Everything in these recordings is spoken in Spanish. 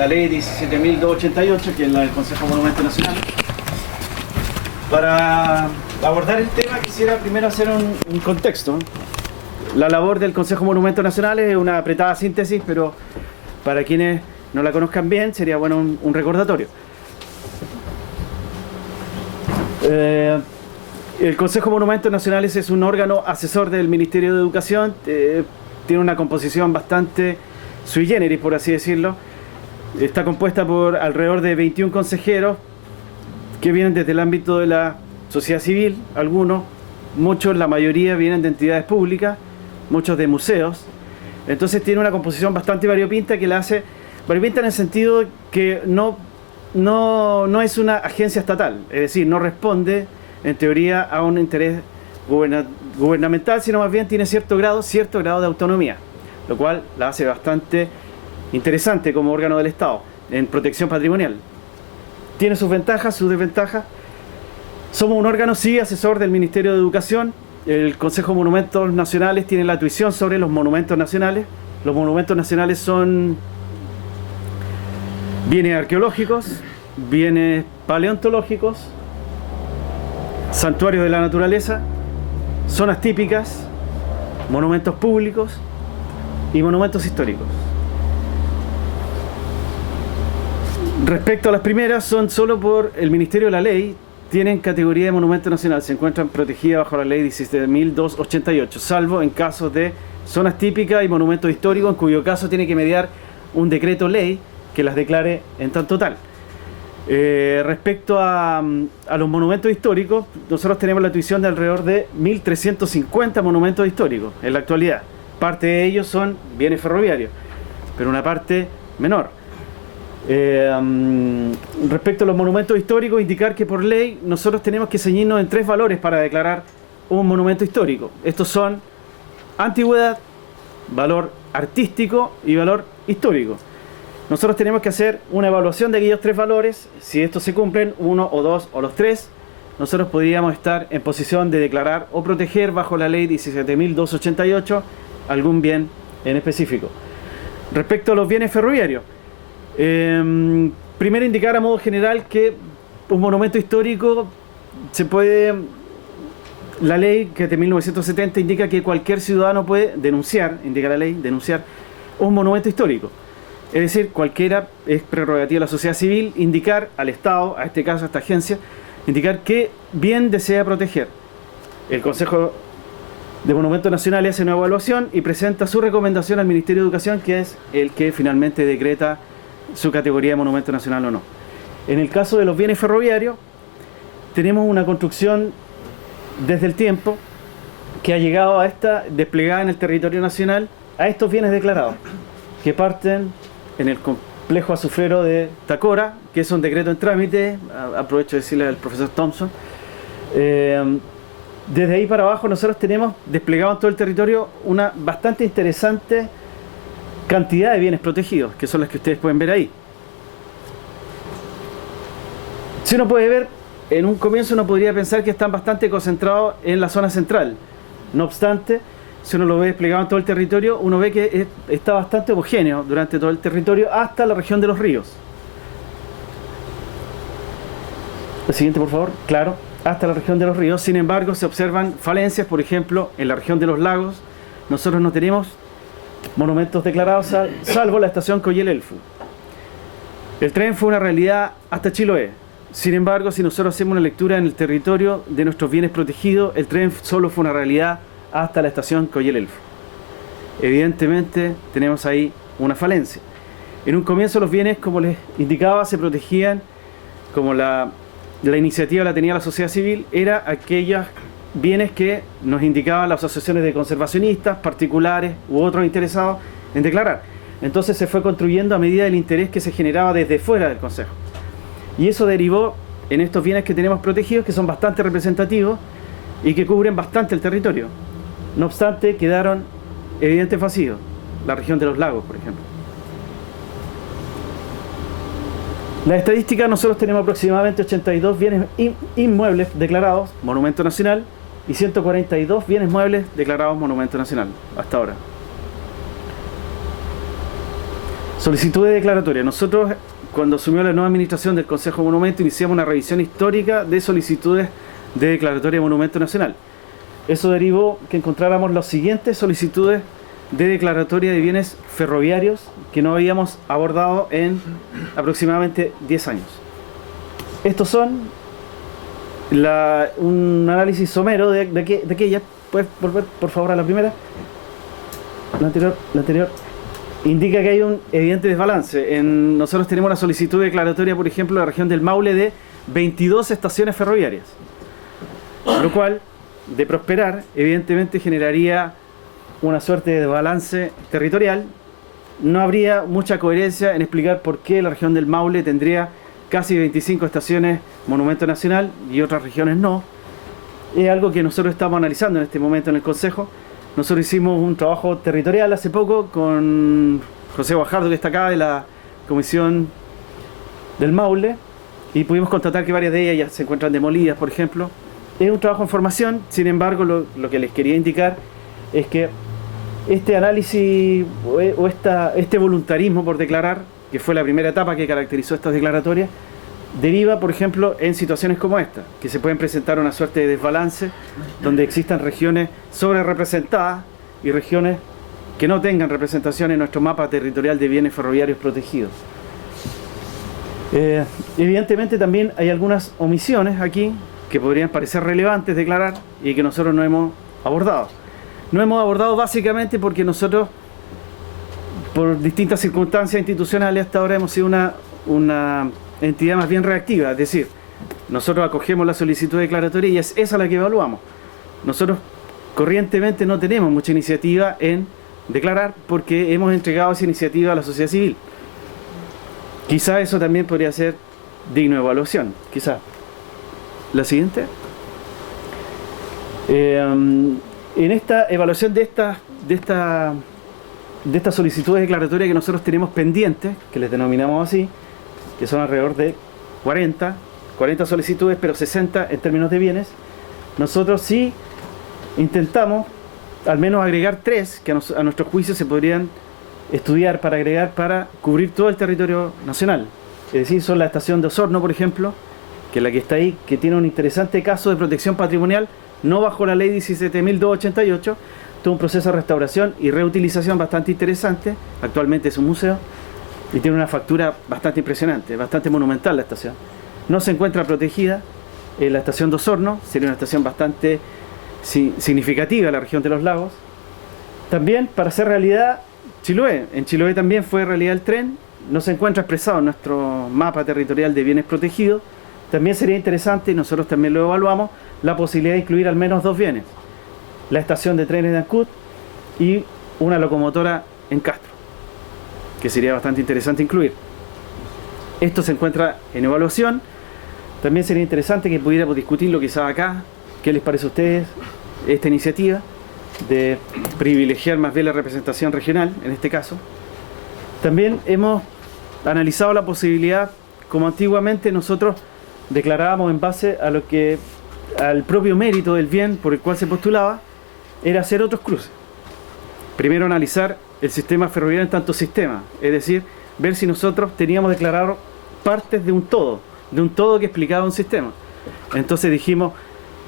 la ley 17.288, que es la del Consejo de Monumentos Nacionales. Para abordar el tema quisiera primero hacer un contexto. La labor del Consejo de Monumentos Nacionales es una apretada síntesis, pero para quienes no la conozcan bien sería bueno un recordatorio. El Consejo de Monumentos Nacionales es un órgano asesor del Ministerio de Educación, tiene una composición bastante sui generis, por así decirlo. Está compuesta por alrededor de 21 consejeros que vienen desde el ámbito de la sociedad civil, algunos, muchos, la mayoría vienen de entidades públicas, muchos de museos. Entonces tiene una composición bastante variopinta que la hace variopinta en el sentido que no es una agencia estatal, es decir, no responde en teoría a un interés gubernamental, sino más bien tiene cierto grado de autonomía, lo cual la hace bastante interesante como órgano del Estado en protección patrimonial. Tiene sus ventajas, sus desventajas. Somos un órgano, sí, asesor del Ministerio de Educación. El Consejo de Monumentos Nacionales tiene la tuición sobre los monumentos nacionales. Los monumentos nacionales son bienes arqueológicos, bienes paleontológicos, santuarios de la naturaleza, zonas típicas, monumentos públicos y monumentos históricos. Respecto a las primeras, son solo por el Ministerio de la Ley, tienen categoría de monumento nacional, se encuentran protegidas bajo la ley 17.288, salvo en casos de zonas típicas y monumentos históricos, en cuyo caso tiene que mediar un decreto ley que las declare en tanto tal. Respecto a los monumentos históricos, nosotros tenemos la tuición de alrededor de 1.350 monumentos históricos en la actualidad. Parte de ellos son bienes ferroviarios, pero una parte menor. Respecto a los monumentos históricos, indicar que por ley nosotros tenemos que ceñirnos en 3 valores para declarar un monumento histórico. Estos son antigüedad, valor artístico y valor histórico. Nosotros tenemos que hacer una evaluación de aquellos 3 valores. Si estos se cumplen, 1 o 2 o los 3, nosotros podríamos estar en posición de declarar o proteger bajo la ley 17.288 algún bien en específico. Respecto a los bienes ferroviarios, primero indicar a modo general que un monumento histórico se puede, la ley que es de 1970 indica que cualquier ciudadano puede denunciar, indica la ley, denunciar un monumento histórico. Es decir, cualquiera, es prerrogativa de la sociedad civil indicar al Estado, a este caso a esta agencia, indicar qué bien desea proteger. El Consejo de Monumentos Nacionales hace una evaluación y presenta su recomendación al Ministerio de Educación, que es el que finalmente decreta su categoría de monumento nacional o no. En el caso de los bienes ferroviarios, tenemos una construcción desde el tiempo que ha llegado a esta, desplegada en el territorio nacional, a estos bienes declarados, que parten en el complejo azufrero de Tacora, que es un decreto en trámite, aprovecho de decirle al profesor Thompson. Desde ahí para abajo nosotros tenemos desplegado en todo el territorio una bastante interesante cantidad de bienes protegidos, que son las que ustedes pueden ver ahí. Si uno puede ver, en un comienzo uno podría pensar que están bastante concentrados en la zona central. No obstante, si uno lo ve desplegado en todo el territorio, uno ve que está bastante homogéneo durante todo el territorio hasta la región de los ríos. El siguiente, por favor. Claro, hasta la región de los ríos. Sin embargo, se observan falencias, por ejemplo, en la región de los lagos. Nosotros no tenemos monumentos declarados, salvo la estación Coyel-Elfu. El tren fue una realidad hasta Chiloé. Sin embargo, si nosotros hacemos una lectura en el territorio de nuestros bienes protegidos, el tren solo fue una realidad hasta la estación Coyel-Elfu. Evidentemente tenemos ahí una falencia. En un comienzo los bienes, como les indicaba, se protegían, como la iniciativa la tenía la sociedad civil, era aquellos bienes que nos indicaban las asociaciones de conservacionistas, particulares u otros interesados en declarar. Entonces se fue construyendo a medida del interés que se generaba desde fuera del Consejo. Y eso derivó en estos bienes que tenemos protegidos, que son bastante representativos y que cubren bastante el territorio. No obstante, quedaron evidentes vacíos. La región de los lagos, por ejemplo. La estadística, nosotros tenemos aproximadamente 82 bienes inmuebles declarados Monumento Nacional y 142 bienes muebles declarados Monumento Nacional hasta ahora. Solicitud de declaratoria. Nosotros, cuando asumió la nueva administración del Consejo de Monumentos, iniciamos una revisión histórica de solicitudes de declaratoria de Monumento Nacional. Eso derivó que encontráramos las siguientes solicitudes de declaratoria de bienes ferroviarios que no habíamos abordado en aproximadamente 10 años. Estos son un análisis somero de aquellas. ¿Puedes volver por favor a la primera? La anterior. Indica que hay un evidente desbalance. Nosotros tenemos una solicitud declaratoria, por ejemplo, en la región del Maule de 22 estaciones ferroviarias, lo cual, de prosperar, evidentemente generaría una suerte de desbalance territorial. No habría mucha coherencia en explicar por qué la región del Maule tendría casi 25 estaciones Monumento Nacional y otras regiones no. Es algo que nosotros estamos analizando en este momento en el Consejo. Nosotros hicimos un trabajo territorial hace poco con José Guajardo, que está acá, de la Comisión del Maule, y pudimos constatar que varias de ellas ya se encuentran demolidas, por ejemplo. Es un trabajo en formación. Sin embargo, lo que les quería indicar es que este análisis o este voluntarismo por declarar, que fue la primera etapa que caracterizó estas declaratorias, deriva, por ejemplo, en situaciones como esta, que se pueden presentar una suerte de desbalance donde existan regiones sobre representadas y regiones que no tengan representación en nuestro mapa territorial de bienes ferroviarios protegidos. Evidentemente también hay algunas omisiones aquí que podrían parecer relevantes declarar y que nosotros no hemos abordado. No hemos abordado básicamente porque nosotros, por distintas circunstancias institucionales, hasta ahora hemos sido una entidad más bien reactiva. Es decir, nosotros acogemos la solicitud declaratoria y es esa la que evaluamos. Nosotros corrientemente no tenemos mucha iniciativa en declarar porque hemos entregado esa iniciativa a la sociedad civil. Quizá eso también podría ser digno de evaluación, quizá. La siguiente. En esta evaluación de estas solicitudes declaratorias que nosotros tenemos pendientes, que les denominamos así, que son alrededor de 40 solicitudes, pero 60 en términos de bienes, nosotros sí intentamos al menos agregar 3 que a nuestro juicio se podrían estudiar para agregar para cubrir todo el territorio nacional. Es decir, son la estación de Osorno, por ejemplo, que es la que está ahí, que tiene un interesante caso de protección patrimonial, no bajo la ley 17.288, todo un proceso de restauración y reutilización bastante interesante. Actualmente es un museo y tiene una factura bastante impresionante, bastante monumental la estación. No se encuentra protegida. La estación de Osorno sería una estación bastante significativa en la región de los lagos. También, para hacer realidad, Chiloé. En Chiloé también fue realidad el tren. No se encuentra expresado en nuestro mapa territorial de bienes protegidos. También sería interesante, y nosotros también lo evaluamos, la posibilidad de incluir al menos 2 bienes: la estación de trenes de Ancud y una locomotora en Castro, que sería bastante interesante incluir. Esto se encuentra en evaluación. También sería interesante que pudiéramos discutirlo quizás acá. ¿Qué les parece a ustedes esta iniciativa de privilegiar más bien la representación regional, en este caso? También hemos analizado la posibilidad, como antiguamente nosotros declarábamos en base a lo que al propio mérito del bien por el cual se postulaba, era hacer otros cruces. Primero analizar el sistema ferroviario en tanto sistema, es decir, ver si nosotros teníamos declarado partes de un todo que explicaba un sistema. Entonces dijimos,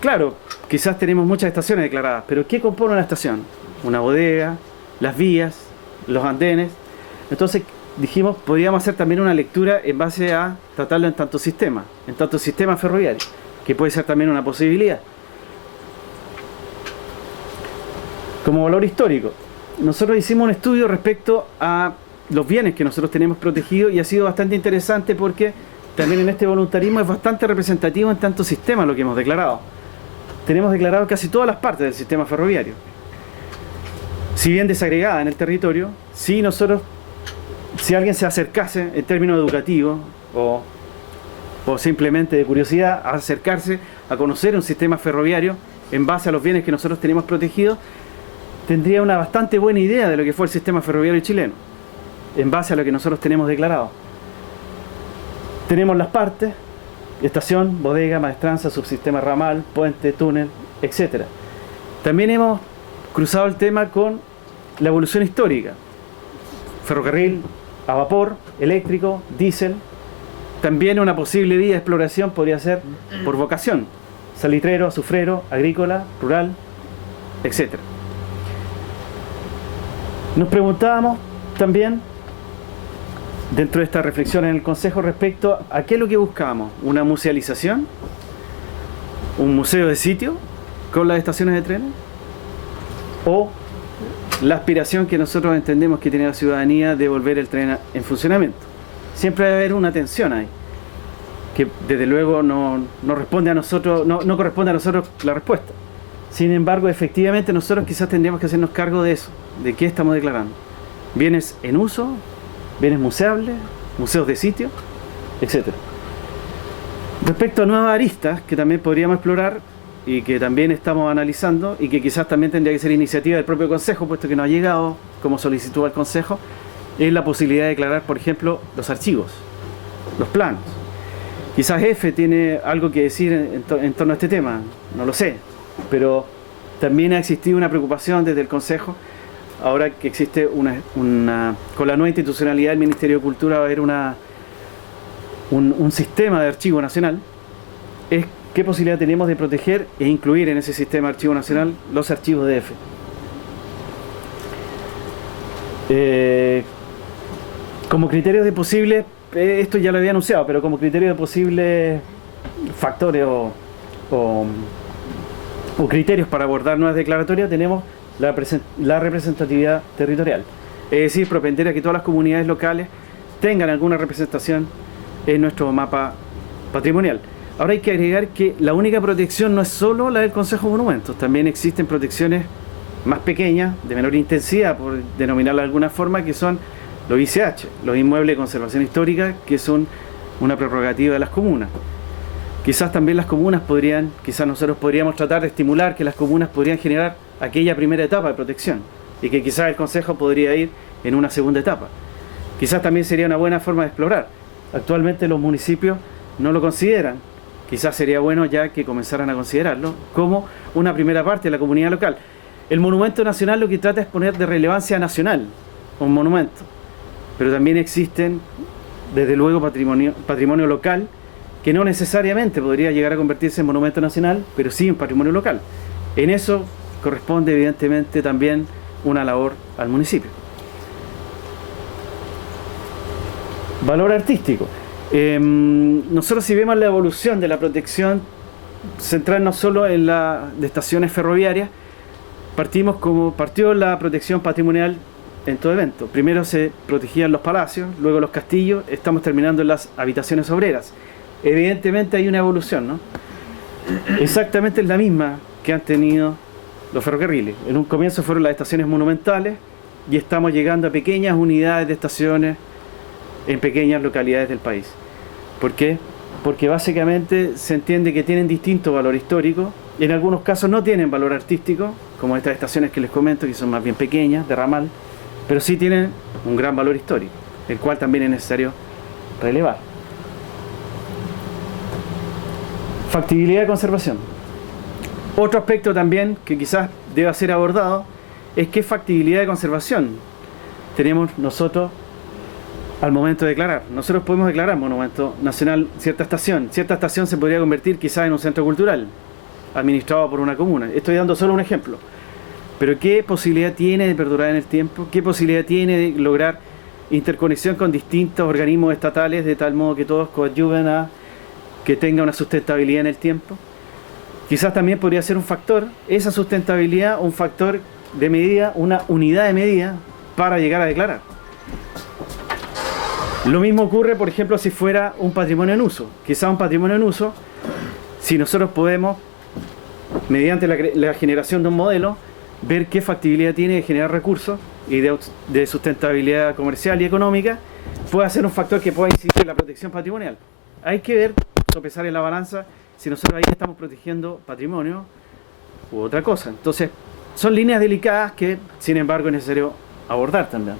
claro, quizás tenemos muchas estaciones declaradas, pero ¿qué compone una estación? Una bodega, las vías, los andenes. Entonces dijimos, podríamos hacer también una lectura en base a tratarlo en tanto sistema ferroviario, que puede ser también una posibilidad. Como valor histórico, nosotros hicimos un estudio respecto a los bienes que nosotros tenemos protegidos y ha sido bastante interesante porque también en este voluntarismo es bastante representativo en tanto sistema lo que hemos declarado. Tenemos declarado casi todas las partes del sistema ferroviario. Si bien desagregada en el territorio, si alguien se acercase en términos educativos o simplemente de curiosidad a acercarse a conocer un sistema ferroviario en base a los bienes que nosotros tenemos protegidos, tendría una bastante buena idea de lo que fue el sistema ferroviario chileno, en base a lo que nosotros tenemos declarado. Tenemos las partes: estación, bodega, maestranza, subsistema ramal, puente, túnel, etc. También hemos cruzado el tema con la evolución histórica: ferrocarril, a vapor, eléctrico, diésel. También una posible vía de exploración podría ser por vocación, salitrero, azufrero, agrícola, rural, etc. Nos preguntábamos también, dentro de esta reflexión en el Consejo, respecto a qué es lo que buscábamos: una musealización, un museo de sitio con las estaciones de trenes, o la aspiración que nosotros entendemos que tiene la ciudadanía de volver el tren en funcionamiento. Siempre debe haber una tensión ahí, que desde luego no responde a nosotros, no corresponde a nosotros la respuesta. Sin embargo, efectivamente nosotros quizás tendríamos que hacernos cargo de eso, de qué estamos declarando: bienes en uso, bienes museables, museos de sitio, etc. Respecto a nuevas aristas que también podríamos explorar y que también estamos analizando, y que quizás también tendría que ser iniciativa del propio Consejo, puesto que no ha llegado como solicitud al Consejo, es la posibilidad de declarar, por ejemplo, los archivos, los planos. Quizás EFE tiene algo que decir en torno a este tema, no lo sé, pero también ha existido una preocupación desde el Consejo, ahora que existe con la nueva institucionalidad del Ministerio de Cultura va a haber un sistema de archivo nacional. Es qué posibilidad tenemos de proteger e incluir en ese sistema de archivo nacional los archivos de EFE. Como criterio de posible, esto ya lo había anunciado, pero como criterio de posibles factores o criterios para abordar nuevas declaratorias, tenemos la representatividad territorial. Es decir, propender a que todas las comunidades locales tengan alguna representación en nuestro mapa patrimonial. Ahora hay que agregar que la única protección no es solo la del Consejo de Monumentos, también existen protecciones más pequeñas, de menor intensidad, por denominarla de alguna forma, que son los ICH, los inmuebles de conservación histórica, que son una prerrogativa de las comunas. Quizás también las comunas quizás nosotros podríamos tratar de estimular que las comunas podrían generar aquella primera etapa de protección, y que quizás el Consejo podría ir en una segunda etapa. Quizás también sería una buena forma de explorar. Actualmente los municipios no lo consideran. Quizás sería bueno ya que comenzaran a considerarlo como una primera parte de la comunidad local. El monumento nacional lo que trata es poner de relevancia nacional un monumento, pero también existen, desde luego, patrimonio local, que no necesariamente podría llegar a convertirse en monumento nacional, pero sí en patrimonio local. En eso corresponde evidentemente también una labor al municipio. Valor artístico. Nosotros, si vemos la evolución de la protección, centrarnos solo en la de estaciones ferroviarias, partió la protección patrimonial en todo evento. Primero se protegían los palacios, luego los castillos, estamos terminando en las habitaciones obreras. Evidentemente hay una evolución, ¿no? Exactamente es la misma que han tenido los ferrocarriles. En un comienzo fueron las estaciones monumentales y estamos llegando a pequeñas unidades de estaciones en pequeñas localidades del país. ¿Por qué? Porque básicamente se entiende que tienen distinto valor histórico. En algunos casos no tienen valor artístico, como estas estaciones que les comento, que son más bien pequeñas, de ramal, pero sí tienen un gran valor histórico, el cual también es necesario relevar. Factibilidad de conservación. Otro aspecto también que quizás deba ser abordado es qué factibilidad de conservación tenemos nosotros al momento de declarar. Nosotros podemos declarar monumento nacional cierta estación. Cierta estación se podría convertir quizás en un centro cultural administrado por una comuna. Estoy dando solo un ejemplo. Pero ¿qué posibilidad tiene de perdurar en el tiempo? ¿Qué posibilidad tiene de lograr interconexión con distintos organismos estatales de tal modo que todos coadyuven a que tenga una sustentabilidad en el tiempo? Quizás también podría ser un factor, esa sustentabilidad, un factor de medida, una unidad de medida para llegar a declarar. Lo mismo ocurre, por ejemplo, si fuera un patrimonio en uso. Quizás un patrimonio en uso, si nosotros podemos, mediante la generación de un modelo, ver qué factibilidad tiene de generar recursos y de sustentabilidad comercial y económica, puede ser un factor que pueda incidir en la protección patrimonial. Hay que ver, sopesar en la balanza, si nosotros ahí estamos protegiendo patrimonio u otra cosa. Entonces, son líneas delicadas que, sin embargo, es necesario abordar también.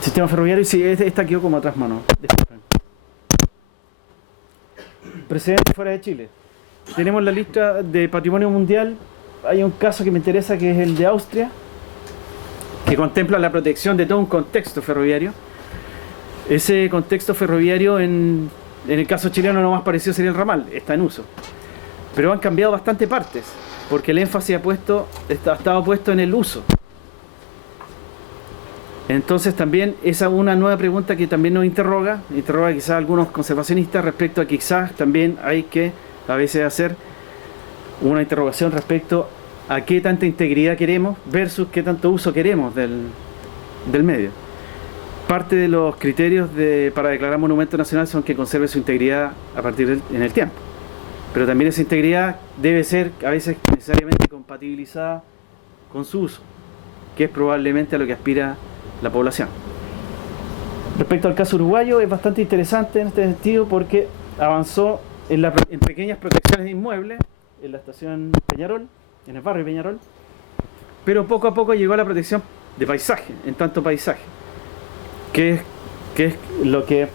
Sistema ferroviario, sí, esta quedó como atrás mano. Disculpen. Precedentes fuera de Chile. Tenemos la lista de patrimonio mundial. Hay un caso que me interesa, que es el de Austria, que que contempla la protección de todo un contexto ferroviario. Ese contexto ferroviario en el caso chileno lo más parecido sería el ramal, está en uso. Pero han cambiado bastante partes, porque el énfasis ha estado puesto en el uso. Entonces también esa es una nueva pregunta que también nos interroga quizás a algunos conservacionistas respecto a que quizás también hay que a veces hacer una interrogación respecto a qué tanta integridad queremos versus qué tanto uso queremos del medio. Parte de los criterios para declarar monumento nacional son que conserve su integridad en el tiempo. Pero también esa integridad debe ser a veces necesariamente compatibilizada con su uso, que es probablemente a lo que aspira la población. Respecto al caso uruguayo, es bastante interesante en este sentido porque avanzó en pequeñas protecciones de inmuebles en la estación Peñarol, en el barrio Peñarol, pero poco a poco llegó a la protección de paisaje, en tanto paisaje, que es lo que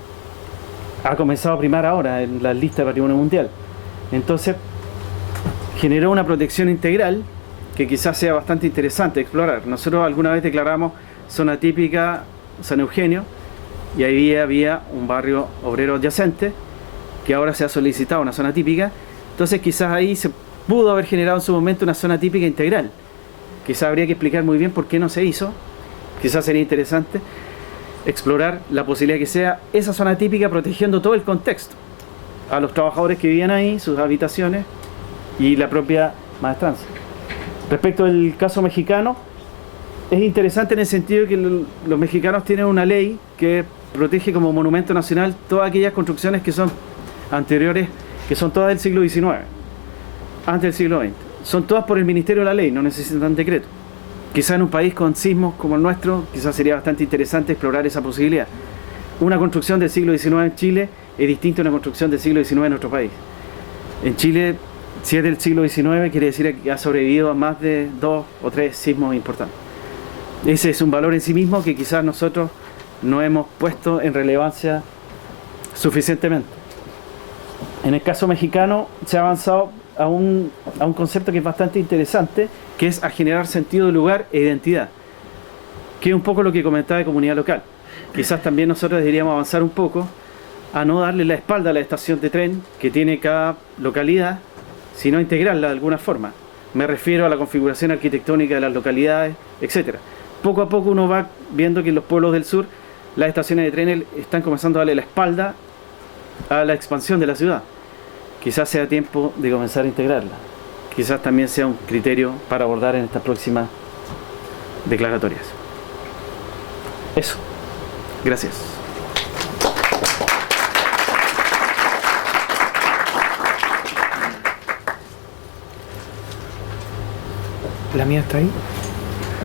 ha comenzado a primar ahora en la lista de patrimonio mundial. Entonces generó una protección integral que quizás sea bastante interesante explorar. Nosotros alguna vez declaramos zona típica San Eugenio y ahí había un barrio obrero adyacente que ahora se ha solicitado una zona típica. Entonces quizás ahí se pudo haber generado en su momento una zona típica integral. Quizás habría que explicar muy bien por qué no se hizo. Quizás sería interesante explorar la posibilidad que sea esa zona típica protegiendo todo el contexto, a los trabajadores que vivían ahí, sus habitaciones y la propia maestranza. Respecto al caso mexicano, es interesante en el sentido de que los mexicanos tienen una ley que protege como monumento nacional todas aquellas construcciones que son anteriores, que son todas del siglo XIX, antes del siglo XX. Son todas por el Ministerio de la Ley, no necesitan decreto. Quizás en un país con sismos como el nuestro, quizás sería bastante interesante explorar esa posibilidad. Una construcción del siglo XIX en Chile es distinta a una construcción del siglo XIX en nuestro país. En Chile, si es del siglo XIX, quiere decir que ha sobrevivido a más de 2 o 3 sismos importantes. Ese es un valor en sí mismo que quizás nosotros no hemos puesto en relevancia suficientemente. En el caso mexicano se ha avanzado a un concepto que es bastante interesante, que es a generar sentido de lugar e identidad, que es un poco lo que comentaba de comunidad local. Quizás también nosotros deberíamos avanzar un poco a no darle la espalda a la estación de tren que tiene cada localidad, sino integrarla de alguna forma. Me refiero a la configuración arquitectónica de las localidades, etcétera. Poco a poco uno va viendo que en los pueblos del sur las estaciones de tren están comenzando a darle la espalda a la expansión de la ciudad. Quizás sea tiempo de comenzar a integrarla. Quizás también sea un criterio para abordar en estas próximas declaratorias. Eso. Gracias. ¿La mía está ahí?